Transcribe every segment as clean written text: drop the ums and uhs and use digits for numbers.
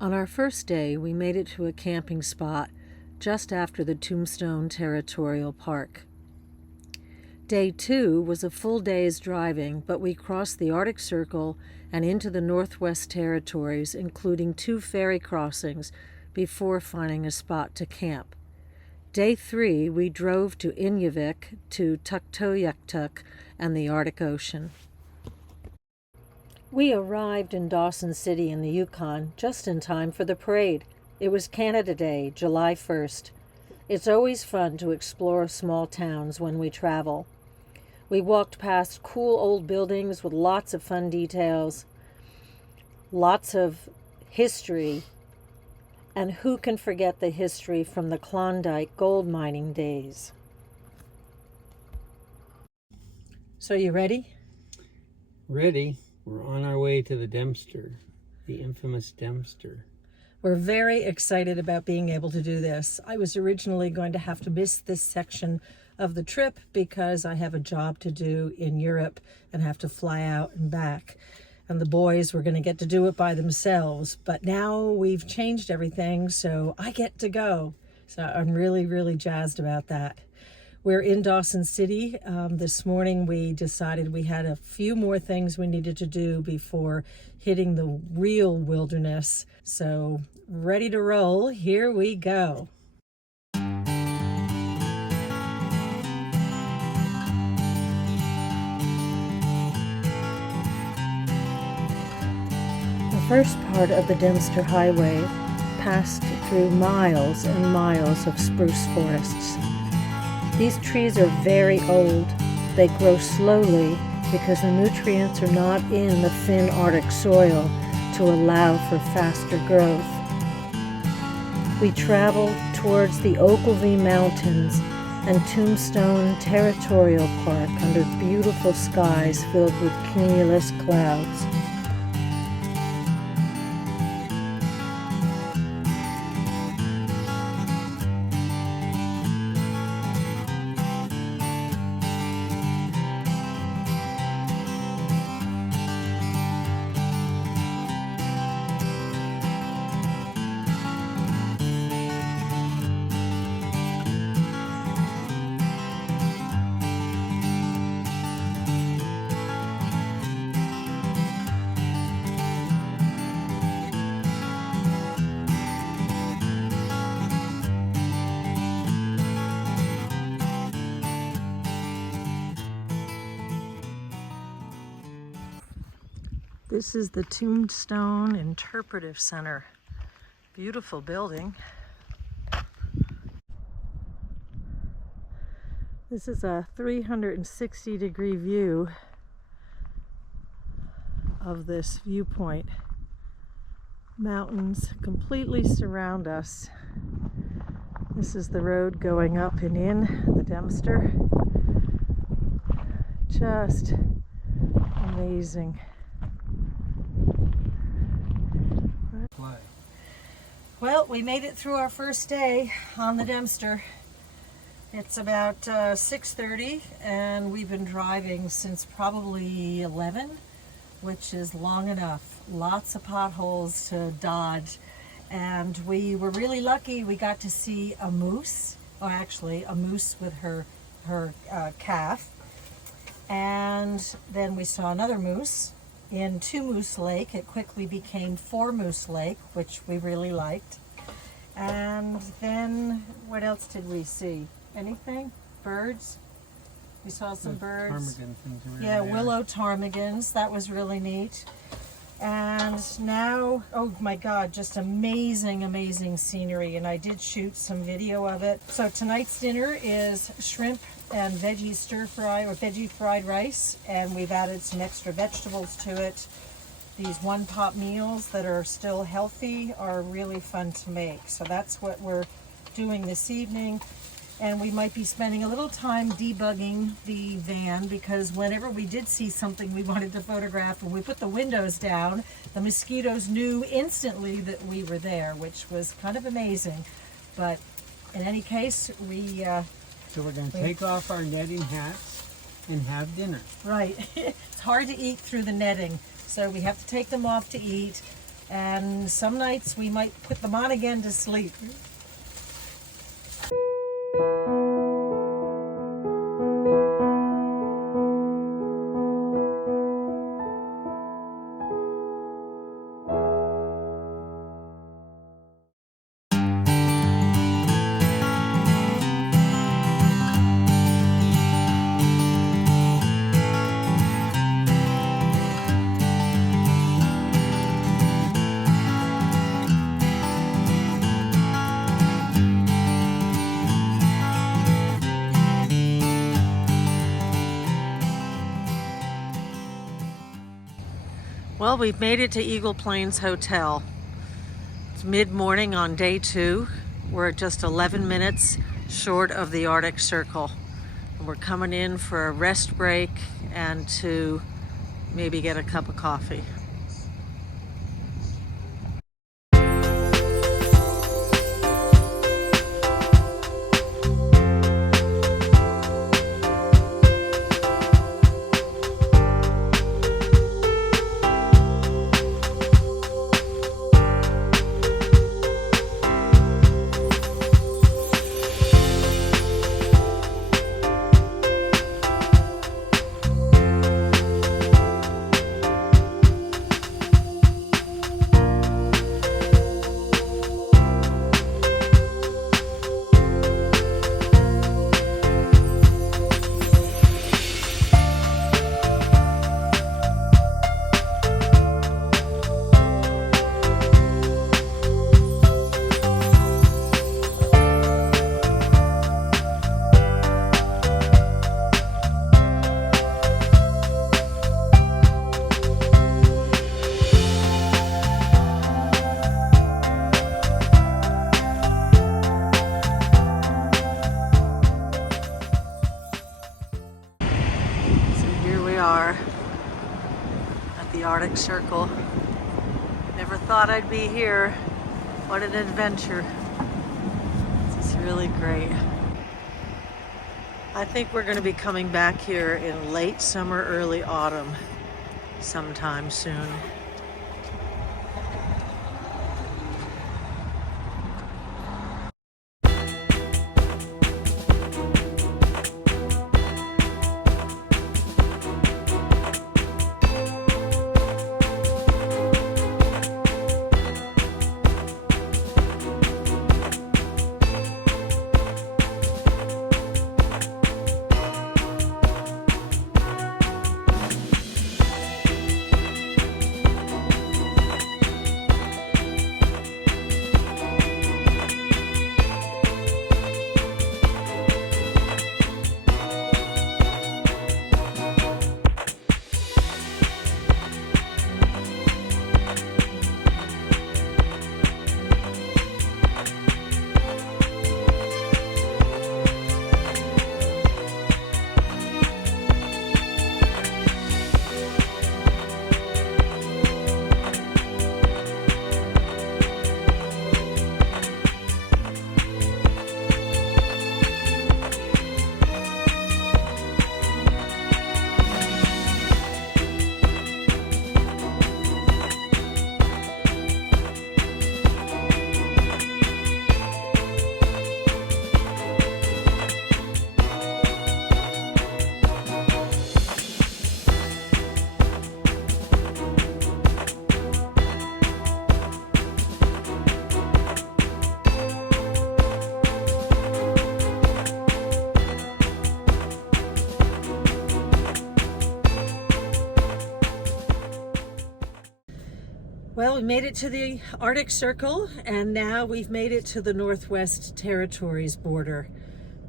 On our first day, we made it to a camping spot just after the Tombstone Territorial Park. Day 2 was a full day's driving, but we crossed the Arctic Circle and into the Northwest Territories, including 2 ferry crossings, before finding a spot to camp. Day 3, we drove to Inuvik, to Tuktoyaktuk, and the Arctic Ocean. We arrived in Dawson City in the Yukon just in time for the parade. It was Canada Day, July 1st. It's always fun to explore small towns when we travel. We walked past cool old buildings with lots of fun details, lots of history, and who can forget the history from the Klondike gold mining days? So you ready? Ready. We're on our way to the Dempster, the infamous Dempster. We're very excited about being able to do this. I was originally going to have to miss this section of the trip because I have a job to do in Europe and have to fly out and back. And the boys were going to get to do it by themselves. But now we've changed everything, so I get to go. So I'm really, really jazzed about that. We're in Dawson City. This morning we decided we had a few more things we needed to do before hitting the real wilderness. So ready to roll, here we go. The first part of the Dempster Highway passed through miles and miles of spruce forests. These trees are very old. They grow slowly because the nutrients are not in the thin Arctic soil to allow for faster growth. We traveled towards the Ogilvy Mountains and Tombstone Territorial Park under beautiful skies filled with cumulus clouds. This is the Tombstone Interpretive Center. Beautiful building. This is a 360-degree view of this viewpoint. Mountains completely surround us. This is the road going up and in the Dempster. Just amazing. Well, we made it through our first day on the Dempster. It's about 6:30 and we've been driving since probably 11, which is long enough. Lots of potholes to dodge, and we were really lucky. We got to see a moose, or actually a moose with her calf, and then we saw another moose in Two Moose Lake. It quickly became Four Moose Lake, which we really liked. And then what else did we see? Anything? Birds? We saw some birds. Ptarmigan things around Yeah, there. willow ptarmigans. That was really neat. And now, oh my God, just amazing, amazing scenery. And I did shoot some video of it. So tonight's dinner is shrimp and veggie stir fry, or veggie fried rice. And we've added some extra vegetables to it. These one-pot meals that are still healthy are really fun to make. So that's what we're doing this evening. And we might be spending a little time debugging the van, because whenever we did see something we wanted to photograph, when we put the windows down, the mosquitoes knew instantly that we were there, which was kind of amazing. But in any case, So we're going to take off our netting hats and have dinner. Right. It's hard to eat through the netting, so we have to take them off to eat. And some nights we might put them on again to sleep. Well, we've made it to Eagle Plains Hotel. It's mid-morning on day 2. We're just 11 minutes short of the Arctic Circle. And we're coming in for a rest break and to maybe get a cup of coffee. The Arctic Circle. Never thought I'd be here. What an adventure. This is really great. I think we're going to be coming back here in late summer, early autumn sometime soon. Well, we made it to the Arctic Circle, and now we've made it to the Northwest Territories border.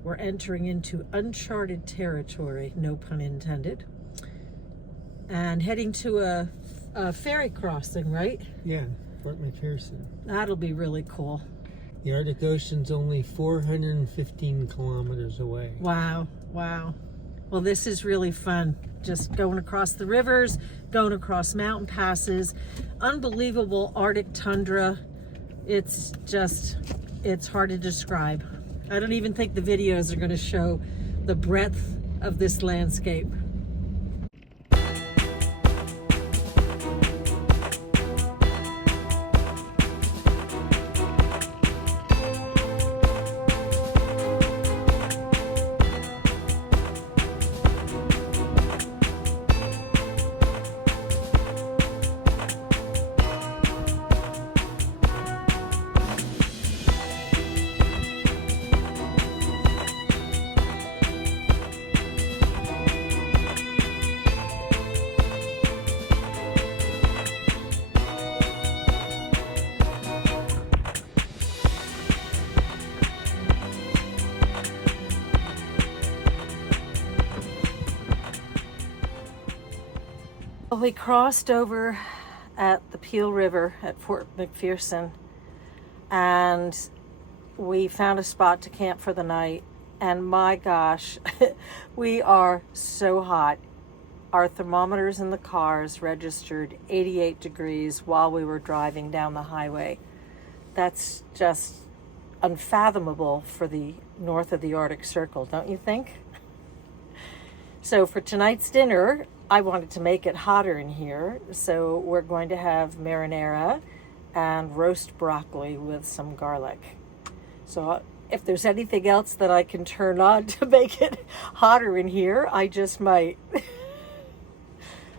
We're entering into uncharted territory, no pun intended, and heading to a ferry crossing, right? Yeah, Fort McPherson. That'll be really cool. The Arctic Ocean's only 415 kilometers away. Wow, wow. Well, this is really fun. Just going across the rivers, going across mountain passes, unbelievable Arctic tundra. It's hard to describe. I don't even think the videos are going to show the breadth of this landscape. we crossed over at the Peel River at Fort McPherson, and we found a spot to camp for the night. And my gosh, we are so hot. Our thermometers in the cars registered 88 degrees while we were driving down the highway. That's just unfathomable for the north of the Arctic Circle, don't you think? So for tonight's dinner, I wanted to make it hotter in here, so we're going to have marinara and roast broccoli with some garlic. So if there's anything else that I can turn on to make it hotter in here, I just might.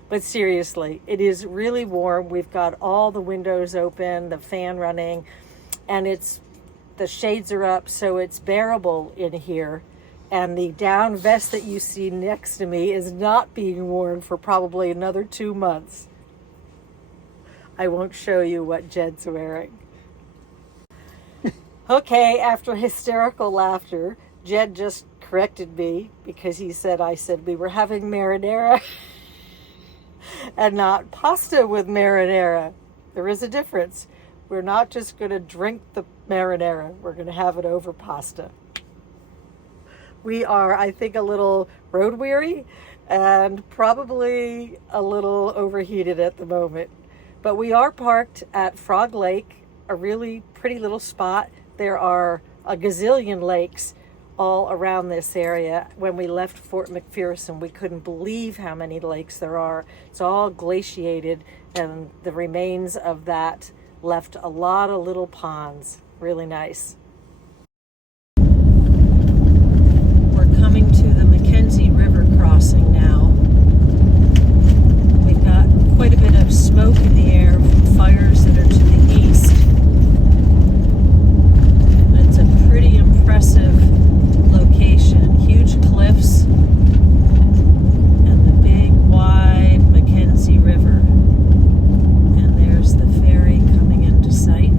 But seriously, it is really warm. We've got all the windows open, the fan running, and the shades are up, so it's bearable in here. And the down vest that you see next to me is not being worn for probably another 2 months. I won't show you what Jed's wearing. Okay, after hysterical laughter, Jed just corrected me because I said we were having marinara and not pasta with marinara. There is a difference. We're not just going to drink the marinara. We're going to have it over pasta. We are, I think, a little road weary and probably a little overheated at the moment. But we are parked at Frog Lake, a really pretty little spot. There are a gazillion lakes all around this area. When we left Fort McPherson, we couldn't believe how many lakes there are. It's all glaciated, and the remains of that left a lot of little ponds. Really nice. We're coming to the Mackenzie River crossing now. We've got quite a bit of smoke in the air from fires that are to the east. It's a pretty impressive location. Huge cliffs and the big wide Mackenzie River. And there's the ferry coming into sight.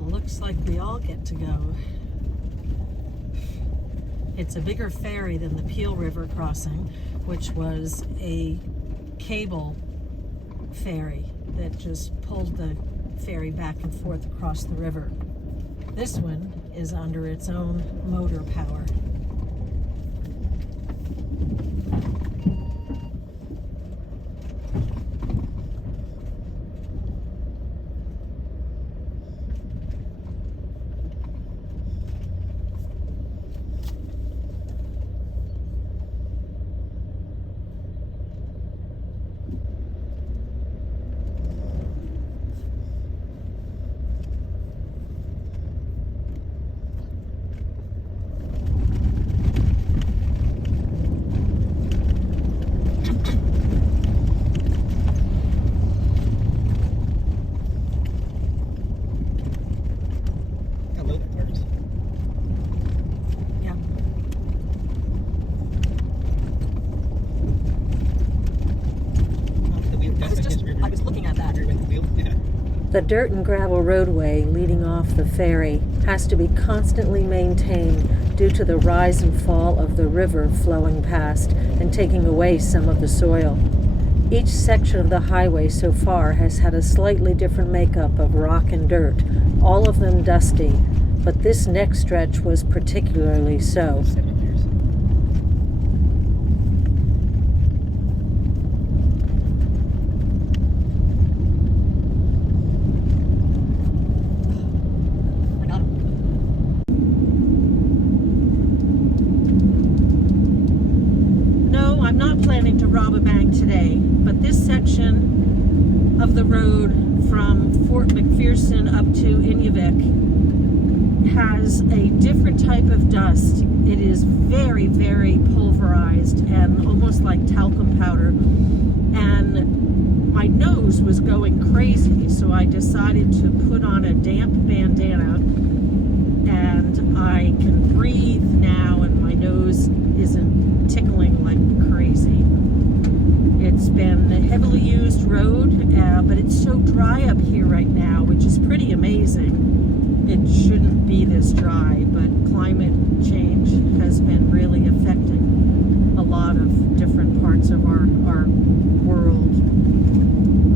Looks like we all get to go. It's a bigger ferry than the Peel River crossing, which was a cable ferry that just pulled the ferry back and forth across the river. This one is under its own motor power. The dirt and gravel roadway leading off the ferry has to be constantly maintained due to the rise and fall of the river flowing past and taking away some of the soil. Each section of the highway so far has had a slightly different makeup of rock and dirt, all of them dusty, but this next stretch was particularly so. of the road from Fort McPherson up to Inuvik has a different type of dust. It is very, very pulverized and almost like talcum powder. And my nose was going crazy, so I decided to put on a damp bandana, and I can breathe now, and my nose isn't tickling like crazy. It's been a heavily used road, but it's so dry up here right now, which is pretty amazing. It shouldn't be this dry, but climate change has been really affecting a lot of different parts of our world.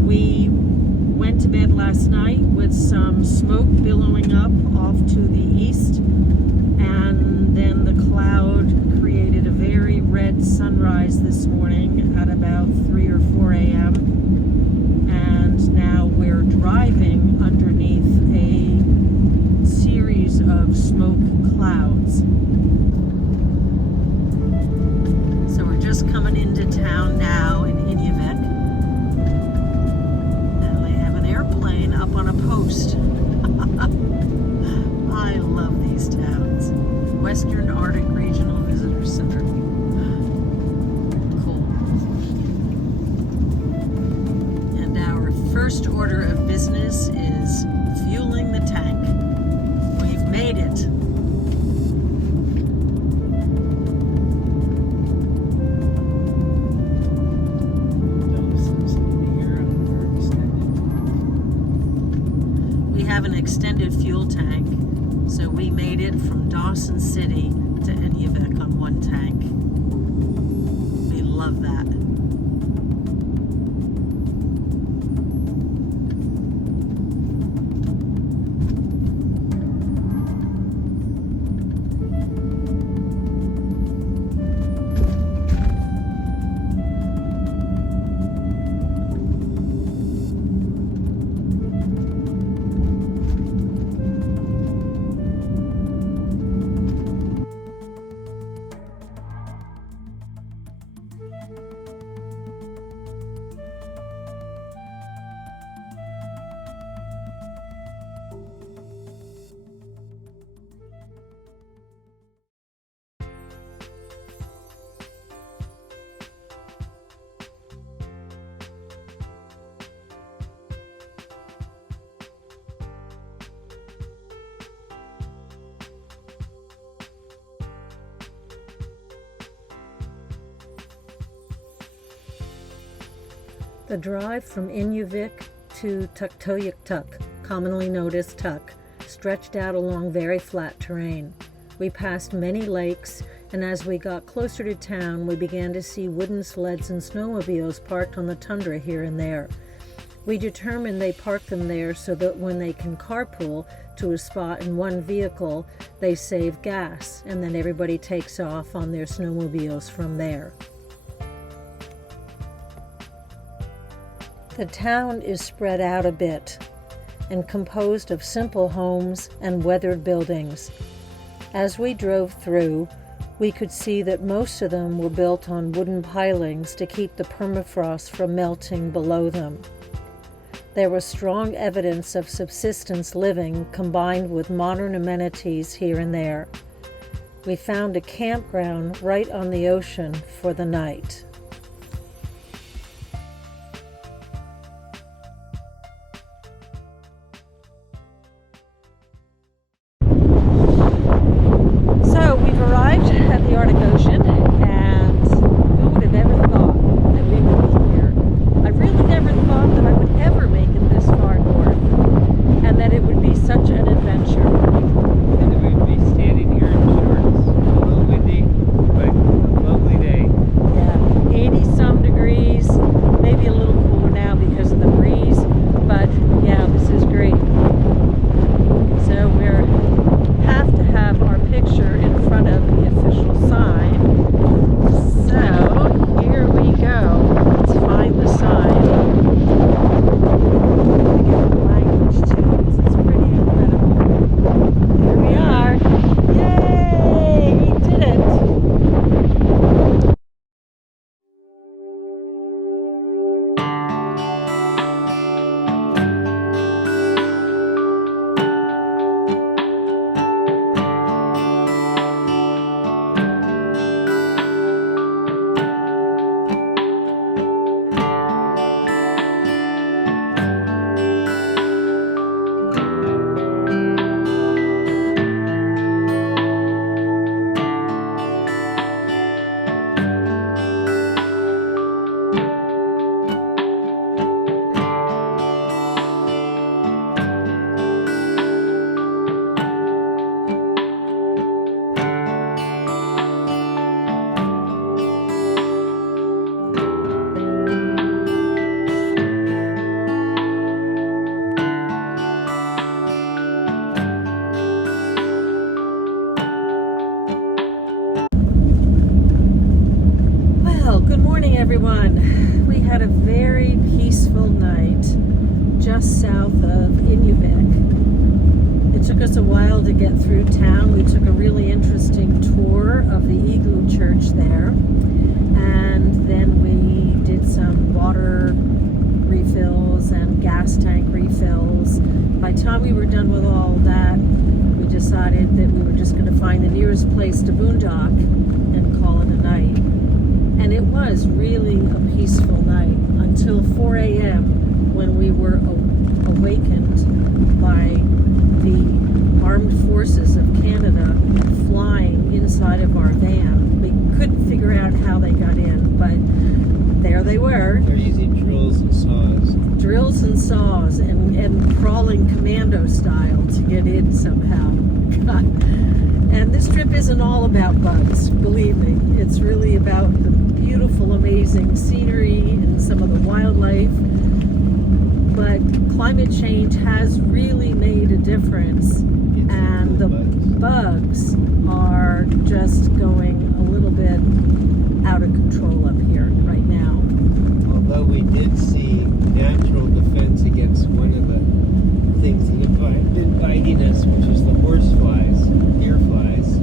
We went to bed last night with some smoke billowing up off to the east, and then the cloud created a very red sunrise this morning at about 3 or 4 a.m. And now we're driving underneath a series of smoke clouds. So we're just coming into town now in Inuvik, and they have an airplane up on a post. I love these towns. Western Arctic Regional Visitor Center. Cool. And our first order of business is fueling the tank. We've made it. We have an extended fuel tank, so we made it from Dawson City to Inuvik on one tank. We love that. The drive from Inuvik to Tuktoyaktuk, commonly known as Tuk, stretched out along very flat terrain. We passed many lakes, and as we got closer to town, we began to see wooden sleds and snowmobiles parked on the tundra here and there. We determined they park them there so that when they can carpool to a spot in one vehicle, they save gas, and then everybody takes off on their snowmobiles from there. The town is spread out a bit and composed of simple homes and weathered buildings. As we drove through, we could see that most of them were built on wooden pilings to keep the permafrost from melting below them. There was strong evidence of subsistence living combined with modern amenities here and there. We found a campground right on the ocean for the night. had a very peaceful night just south of Inuvik. It took us a while to get through town. We took a really interesting tour of the Igloo Church there, and then we did some water refills and gas tank refills. By the time we were done with all that, we decided that we were just going to find the nearest place to boondock and call it a night. And it was really a peaceful night until 4 a.m. when we were awakened by the armed forces of Canada flying inside of our van. We couldn't figure out how they got in, but there they were. They're using drills and saws. Drills and saws and crawling commando style to get in somehow. And this trip isn't all about bugs, believe me. It's really about the beautiful, amazing scenery and some of the wildlife. But climate change has really made a difference, and the bugs are just going a little bit out of control up here right now. Although we did see natural defense against one of the things that have been biting us, which is the horseflies, deer flies.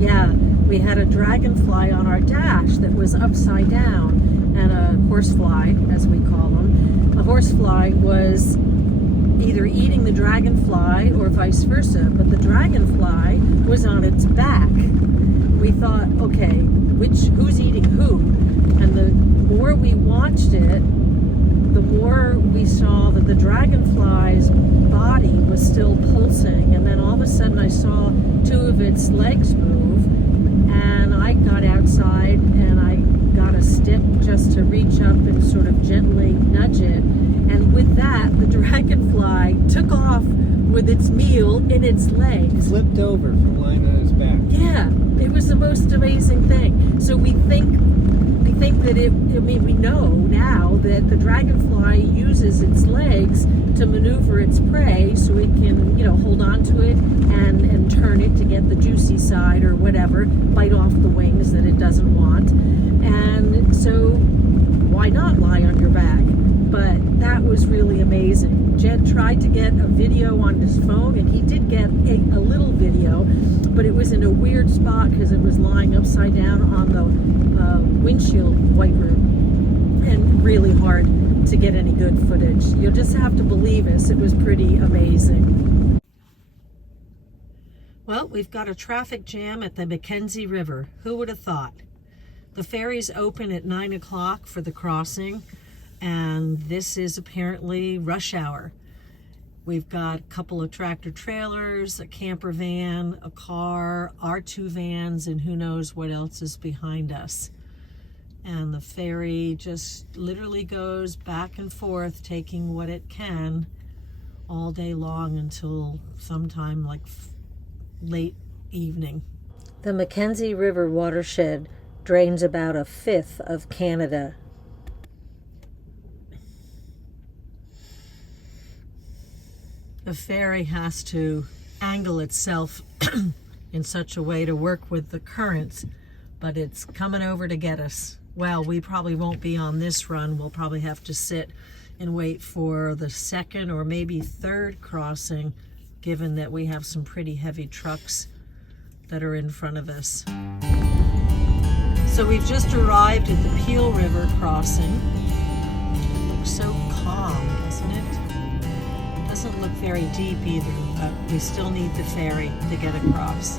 Yeah, we had a dragonfly on our dash that was upside down, and a horsefly, as we call them. A horsefly was either eating the dragonfly or vice versa, but the dragonfly was on its back. We thought, okay, who's eating who? And the more we watched it, the more we saw that the dragonfly's body was still pulsing, and then all of a sudden I saw two of its legs move, and I got outside and I got a stick just to reach up and sort of gently nudge it, and with that the dragonfly took off with its meal in its legs. Flipped over from lying on its back. Yeah, it was the most amazing thing. So we think that we know now that the dragonfly uses its legs to maneuver its prey so it can, hold on to it and turn it to get the juicy side or whatever, bite off the wings that it doesn't want. And so why not lie on your back? But that was really amazing. Jed tried to get a video on his phone, and he did get a little video, but it was in a weird spot because it was lying upside down on the windshield wiper, and really hard to get any good footage. You'll just have to believe us. It was pretty amazing. Well, we've got a traffic jam at the Mackenzie River. Who would have thought? The ferry's open at 9 o'clock for the crossing, and this is apparently rush hour. We've got a couple of tractor trailers, a camper van, a car, our two vans, and who knows what else is behind us. And the ferry just literally goes back and forth, taking what it can all day long until sometime like late evening. The Mackenzie River watershed drains about a fifth of Canada. The ferry has to angle itself in such a way to work with the currents, but it's coming over to get us. Well, we probably won't be on this run. We'll probably have to sit and wait for the second or maybe third crossing, given that we have some pretty heavy trucks that are in front of us. So we've just arrived at the Peel River crossing. It looks so calm, doesn't it? Doesn't look very deep either, but we still need the ferry to get across.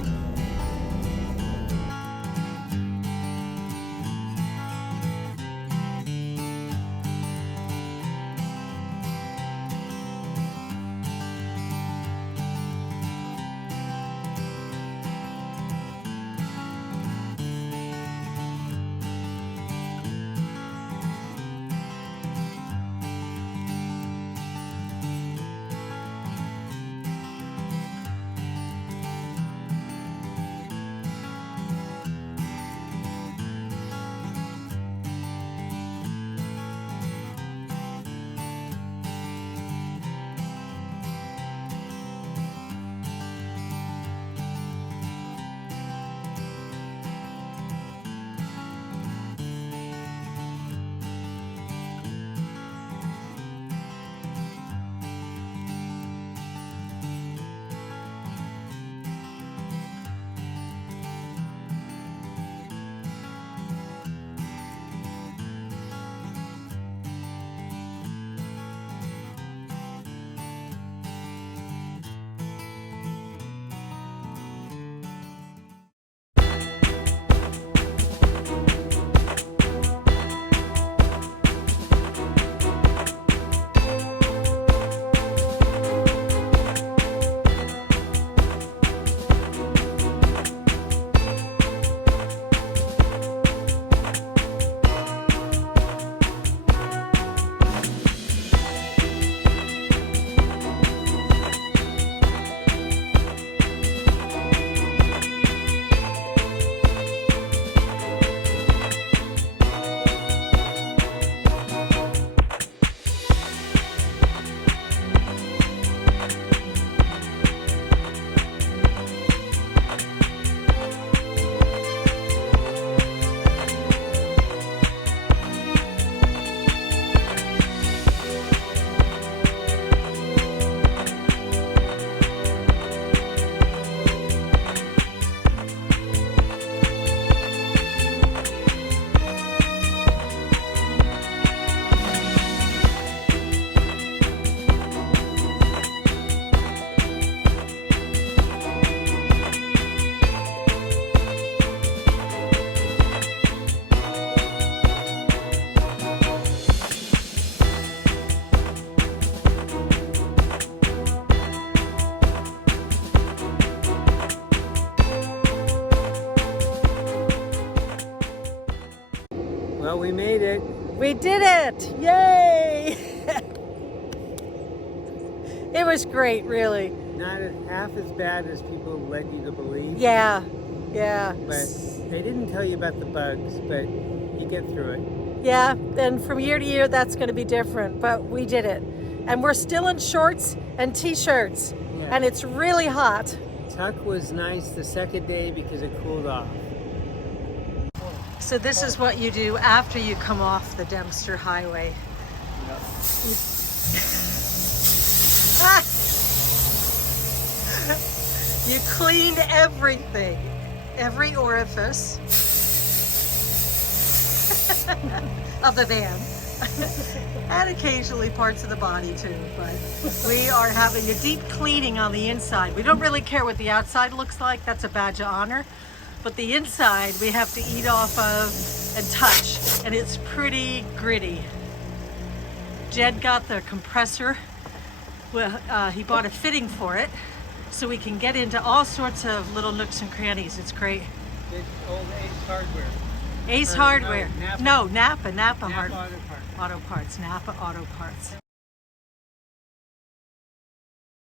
we made it. We did it! Yay! It was great, really. Not half as bad as people led you to believe. Yeah, yeah. But they didn't tell you about the bugs, but you get through it. Yeah, and from year to year, that's going to be different, but we did it. And we're still in shorts and t-shirts, Yeah. and it's really hot. Tuck was nice the second day because it cooled off. So this is what you do after you come off the Dempster Highway. You clean everything, every orifice of the van, and occasionally parts of the body too. But we are having a deep cleaning on the inside. We don't really care what the outside looks like. That's a badge of honor. But the inside we have to eat off of and touch, and it's pretty gritty. Jed got the compressor. Well, he bought a fitting for it, so we can get into all sorts of little nooks and crannies. It's great. It's old Ace Hardware. Ace Or, Hardware. no, Napa. No, Napa Napa Hardware. Auto Parts. Auto Parts, Napa Auto Parts.